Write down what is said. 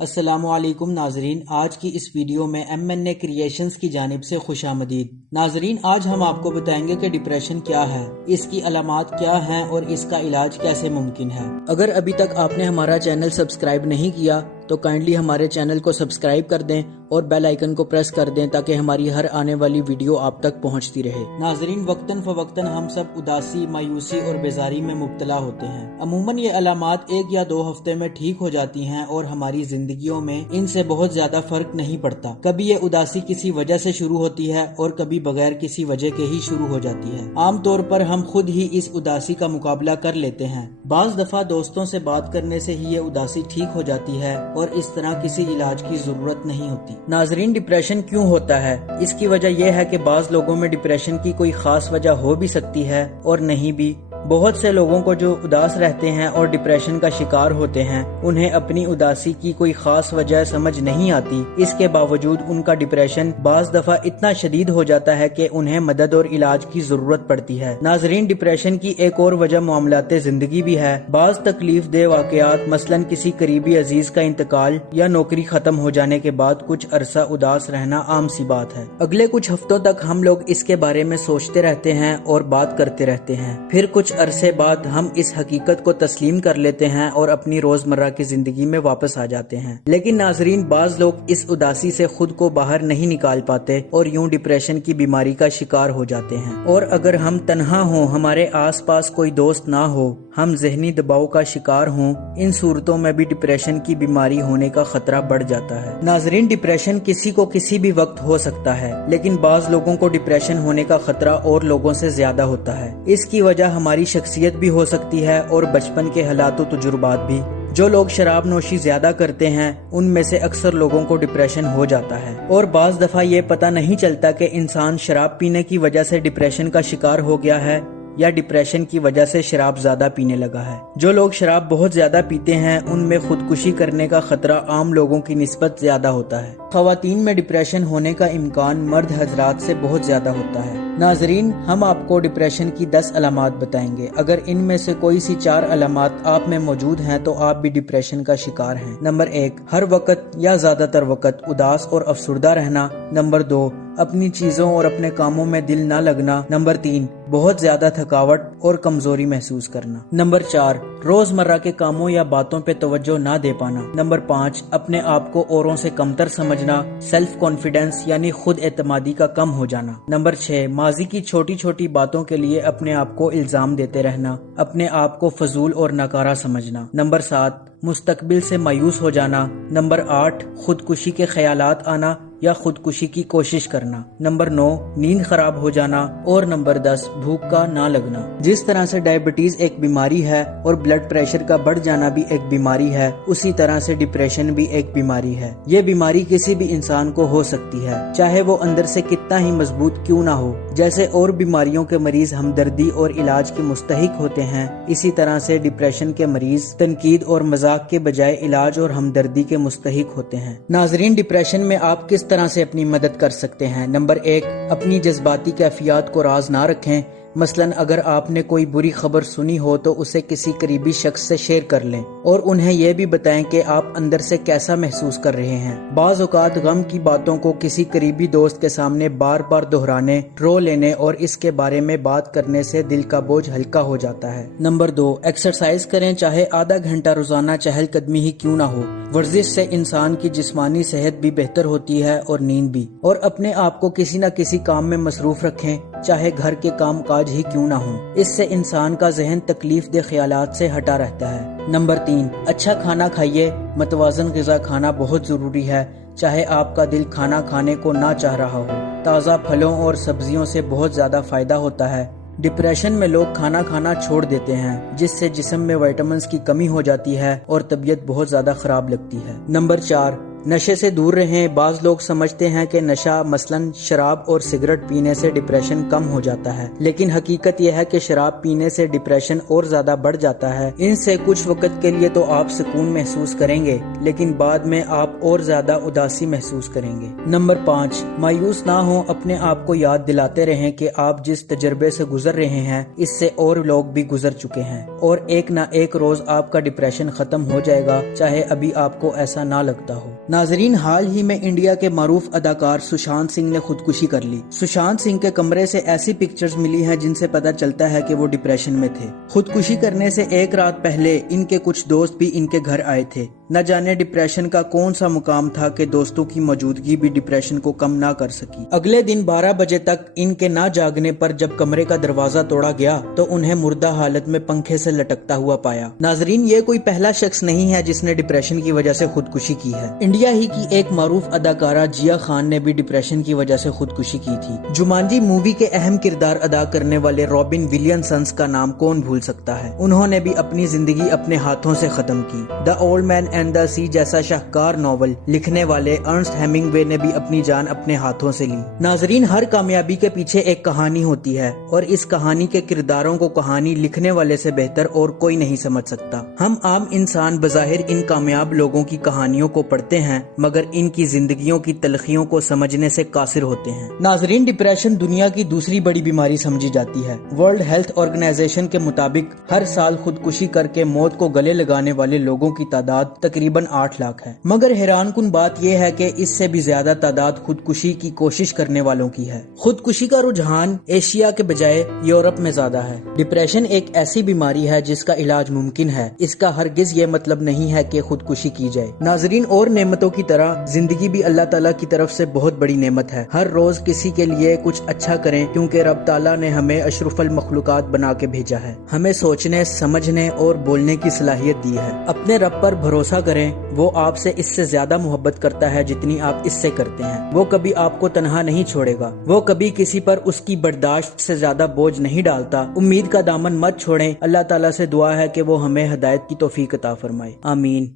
السلام علیکم ناظرین، آج کی اس ویڈیو میں MNA کریشنز کی جانب سے خوش آمدید۔ ناظرین، آج ہم آپ کو بتائیں گے کہ ڈپریشن کیا ہے، اس کی علامات کیا ہیں اور اس کا علاج کیسے ممکن ہے۔ اگر ابھی تک آپ نے ہمارا چینل سبسکرائب نہیں کیا تو کائنڈلی ہمارے چینل کو سبسکرائب کر دیں اور بیل آئیکن کو پریس کر دیں تاکہ ہماری ہر آنے والی ویڈیو آپ تک پہنچتی رہے۔ ناظرین، وقتاً فوقتاً ہم سب اداسی، مایوسی اور بیزاری میں مبتلا ہوتے ہیں۔ عموماً یہ علامات 1 یا 2 ہفتے میں ٹھیک ہو جاتی ہیں اور ہماری زندگیوں میں ان سے بہت زیادہ فرق نہیں پڑتا۔ کبھی یہ اداسی کسی وجہ سے شروع ہوتی ہے اور کبھی بغیر کسی وجہ کے ہی شروع ہو جاتی ہے۔ عام طور پر ہم خود ہی اس اداسی کا مقابلہ کر لیتے ہیں۔ بعض دفعہ دوستوں سے بات کرنے سے ہی یہ اداسی ٹھیک ہو جاتی ہے اور اس طرح کسی علاج کی ضرورت نہیں ہوتی۔ ناظرین، ڈپریشن کیوں ہوتا ہے؟ اس کی وجہ یہ ہے کہ بعض لوگوں میں ڈپریشن کی کوئی خاص وجہ ہو بھی سکتی ہے اور نہیں بھی۔ بہت سے لوگوں کو جو اداس رہتے ہیں اور ڈپریشن کا شکار ہوتے ہیں، انہیں اپنی اداسی کی کوئی خاص وجہ سمجھ نہیں آتی۔ اس کے باوجود ان کا ڈپریشن بعض دفعہ اتنا شدید ہو جاتا ہے کہ انہیں مدد اور علاج کی ضرورت پڑتی ہے۔ ناظرین، ڈپریشن کی ایک اور وجہ معاملات زندگی بھی ہے۔ بعض تکلیف دہ واقعات، مثلاً کسی قریبی عزیز کا انتقال یا نوکری ختم ہو جانے کے بعد کچھ عرصہ اداس رہنا عام سی بات ہے۔ اگلے کچھ ہفتوں تک ہم لوگ اس کے بارے میں سوچتے رہتے ہیں اور بات کرتے رہتے ہیں، پھر کچھ عرصے بعد ہم اس حقیقت کو تسلیم کر لیتے ہیں اور اپنی روزمرہ کی زندگی میں واپس آ جاتے ہیں۔ لیکن ناظرین، بعض لوگ اس اداسی سے خود کو باہر نہیں نکال پاتے اور یوں ڈپریشن کی بیماری کا شکار ہو جاتے ہیں۔ اور اگر ہم تنہا ہوں، ہمارے آس پاس کوئی دوست نہ ہو، ہم ذہنی دباؤ کا شکار ہوں، ان صورتوں میں بھی ڈپریشن کی بیماری ہونے کا خطرہ بڑھ جاتا ہے۔ ناظرین، ڈپریشن کسی کو کسی بھی وقت ہو سکتا ہے، لیکن بعض لوگوں کو ڈپریشن ہونے کا خطرہ اور لوگوں سے زیادہ ہوتا ہے۔ اس کی وجہ ہماری شخصیت بھی ہو سکتی ہے اور بچپن کے حالات و تجربات بھی۔ جو لوگ شراب نوشی زیادہ کرتے ہیں، ان میں سے اکثر لوگوں کو ڈپریشن ہو جاتا ہے، اور بعض دفعہ یہ پتہ نہیں چلتا کہ انسان شراب پینے کی وجہ سے ڈپریشن کا شکار ہو گیا ہے یا ڈپریشن کی وجہ سے شراب زیادہ پینے لگا ہے۔ جو لوگ شراب بہت زیادہ پیتے ہیں، ان میں خودکشی کرنے کا خطرہ عام لوگوں کی نسبت زیادہ ہوتا ہے۔ خواتین میں ڈپریشن ہونے کا امکان مرد حضرات سے بہت زیادہ ہوتا ہے۔ ناظرین، ہم آپ کو ڈپریشن کی 10 علامات بتائیں گے۔ اگر ان میں سے کوئی سی 4 علامات آپ میں موجود ہیں تو آپ بھی ڈپریشن کا شکار ہیں۔ نمبر 1، ہر وقت یا زیادہ تر وقت اداس اور افسردہ رہنا۔ نمبر 2، اپنی چیزوں اور اپنے کاموں میں دل نہ لگنا۔ نمبر 3، بہت زیادہ تھکاوٹ اور کمزوری محسوس کرنا۔ نمبر 4، روزمرہ کے کاموں یا باتوں پہ توجہ نہ دے پانا۔ نمبر 5، اپنے آپ کو اوروں سے کمتر سمجھنا، سیلف کانفیڈنس یعنی خود اعتمادی کا کم ہو جانا۔ نمبر 6، ماضی کی چھوٹی چھوٹی باتوں کے لیے اپنے آپ کو الزام دیتے رہنا، اپنے آپ کو فضول اور ناکارہ سمجھنا۔ نمبر 7، مستقبل سے مایوس ہو جانا۔ نمبر 8، خودکشی کے خیالات آنا یا خودکشی کی کوشش کرنا۔ نمبر 9، نیند خراب ہو جانا، اور نمبر 10، بھوک کا نہ لگنا۔ جس طرح سے ڈائبٹیز ایک بیماری ہے اور بلڈ پریشر کا بڑھ جانا بھی ایک بیماری ہے، اسی طرح سے ڈپریشن بھی ایک بیماری ہے۔ یہ بیماری کسی بھی انسان کو ہو سکتی ہے، چاہے وہ اندر سے کتنا ہی مضبوط کیوں نہ ہو۔ جیسے اور بیماریوں کے مریض ہمدردی اور علاج کے مستحق ہوتے ہیں، اسی طرح سے ڈپریشن کے مریض تنقید اور مذاق کے بجائے علاج اور ہمدردی کے مستحق ہوتے ہیں۔ ناظرین، ڈپریشن میں آپ کس طرح سے اپنی مدد کر سکتے ہیں؟ نمبر 1، اپنی جذباتی کیفیات کو راز نہ رکھیں۔ مثلاً اگر آپ نے کوئی بری خبر سنی ہو تو اسے کسی قریبی شخص سے شیئر کر لیں اور انہیں یہ بھی بتائیں کہ آپ اندر سے کیسا محسوس کر رہے ہیں۔ بعض اوقات غم کی باتوں کو کسی قریبی دوست کے سامنے بار بار دہرانے، رو لینے اور اس کے بارے میں بات کرنے سے دل کا بوجھ ہلکا ہو جاتا ہے۔ نمبر 2، ایکسرسائز کریں، چاہے آدھا گھنٹہ روزانہ چہل قدمی ہی کیوں نہ ہو۔ ورزش سے انسان کی جسمانی صحت بھی بہتر ہوتی ہے اور نیند بھی۔ اور اپنے آپ کو کسی نہ کسی کام میں مصروف رکھیں، چاہے گھر کے کام کاج ہی کیوں نہ ہوں۔ اس سے انسان کا ذہن تکلیف دہ خیالات سے ہٹا رہتا ہے۔ نمبر 3، اچھا کھانا کھائیے۔ متوازن غذا کھانا بہت ضروری ہے، چاہے آپ کا دل کھانا کھانے کو نہ چاہ رہا ہو۔ تازہ پھلوں اور سبزیوں سے بہت زیادہ فائدہ ہوتا ہے۔ ڈپریشن میں لوگ کھانا کھانا چھوڑ دیتے ہیں، جس سے جسم میں وائٹامنز کی کمی ہو جاتی ہے اور طبیعت بہت زیادہ خراب لگتی ہے۔ نمبر 4، نشے سے دور رہیں۔ بعض لوگ سمجھتے ہیں کہ نشہ مثلاً شراب اور سگریٹ پینے سے ڈپریشن کم ہو جاتا ہے، لیکن حقیقت یہ ہے کہ شراب پینے سے ڈپریشن اور زیادہ بڑھ جاتا ہے۔ ان سے کچھ وقت کے لیے تو آپ سکون محسوس کریں گے، لیکن بعد میں آپ اور زیادہ اداسی محسوس کریں گے۔ نمبر 5، مایوس نہ ہوں۔ اپنے آپ کو یاد دلاتے رہیں کہ آپ جس تجربے سے گزر رہے ہیں اس سے اور لوگ بھی گزر چکے ہیں، اور ایک نہ ایک روز آپ کا ڈپریشن ختم ہو جائے گا، چاہے ابھی آپ کو ایسا نہ لگتا ہو۔ ناظرین، حال ہی میں انڈیا کے معروف اداکار سشانت سنگھ نے خودکشی کر لی۔ سشانت سنگھ کے کمرے سے ایسی پکچرز ملی ہیں جن سے پتہ چلتا ہے کہ وہ ڈپریشن میں تھے۔ خودکشی کرنے سے ایک رات پہلے ان کے کچھ دوست بھی ان کے گھر آئے تھے۔ نہ جانے ڈپریشن کا کون سا مقام تھا کہ دوستوں کی موجودگی بھی ڈپریشن کو کم نہ کر سکی۔ اگلے دن 12 بجے تک ان کے نہ جاگنے پر جب کمرے کا دروازہ توڑا گیا تو انہیں مردہ حالت میں پنکھے سے لٹکتا ہوا پایا۔ ناظرین، یہ کوئی پہلا شخص نہیں ہے جس نے ڈپریشن کی وجہ سے خودکشی کی ہے۔ انڈیا ہی کی ایک معروف اداکارہ جیا خان نے بھی ڈپریشن کی وجہ سے خودکشی کی تھی۔ جمانجی مووی کے اہم کردار ادا کرنے والے رابن ولیمسن کا نام کون بھول سکتا ہے۔ انہوں نے بھی اپنی زندگی اپنے ہاتھوں سے ختم کی۔ The old man and the سی جیسا شاہکار ناول لکھنے والے ارنسٹ ہیمنگوے نے بھی اپنی جان اپنے ہاتھوں سے لی۔ ناظرین، ہر کامیابی کے پیچھے ایک کہانی ہوتی ہے، اور اس کہانی کے کرداروں کو کہانی لکھنے والے سے بہتر اور کوئی نہیں سمجھ سکتا۔ ہم عام انسان بظاہر ان کامیاب لوگوں کی کہانیوں کو پڑھتے ہیں، مگر ان کی زندگیوں کی تلخیوں کو سمجھنے سے قاصر ہوتے ہیں۔ ناظرین، ڈپریشن دنیا کی دوسری بڑی بیماری سمجھی جاتی ہے۔ ورلڈ ہیلتھ آرگنائزیشن کے مطابق ہر سال خودکشی کر کے موت کو گلے لگانے والے لوگوں کی تعداد تقریباً 8 لاکھ ہے، مگر حیران کن بات یہ ہے کہ اس سے بھی زیادہ تعداد خودکشی کی کوشش کرنے والوں کی ہے۔ خودکشی کا رجحان ایشیا کے بجائے یورپ میں زیادہ ہے۔ ڈپریشن ایک ایسی بیماری ہے جس کا علاج ممکن ہے، اس کا ہرگز یہ مطلب نہیں ہے کہ خودکشی کی جائے۔ ناظرین، اور نعمتوں کی طرح زندگی بھی اللہ تعالیٰ کی طرف سے بہت بڑی نعمت ہے۔ ہر روز کسی کے لیے کچھ اچھا کریں، کیونکہ رب تعالیٰ نے ہمیں اشرف المخلوقات بنا کے بھیجا ہے۔ ہمیں سوچنے، سمجھنے اور بولنے کی صلاحیت دی ہے۔ اپنے رب پر بھروسہ کریں، وہ آپ سے اس سے زیادہ محبت کرتا ہے جتنی آپ اس سے کرتے ہیں۔ وہ کبھی آپ کو تنہا نہیں چھوڑے گا، وہ کبھی کسی پر اس کی برداشت سے زیادہ بوجھ نہیں ڈالتا۔ امید کا دامن مت چھوڑیں۔ اللہ تعالیٰ سے دعا ہے کہ وہ ہمیں ہدایت کی توفیق عطا فرمائے۔ آمین۔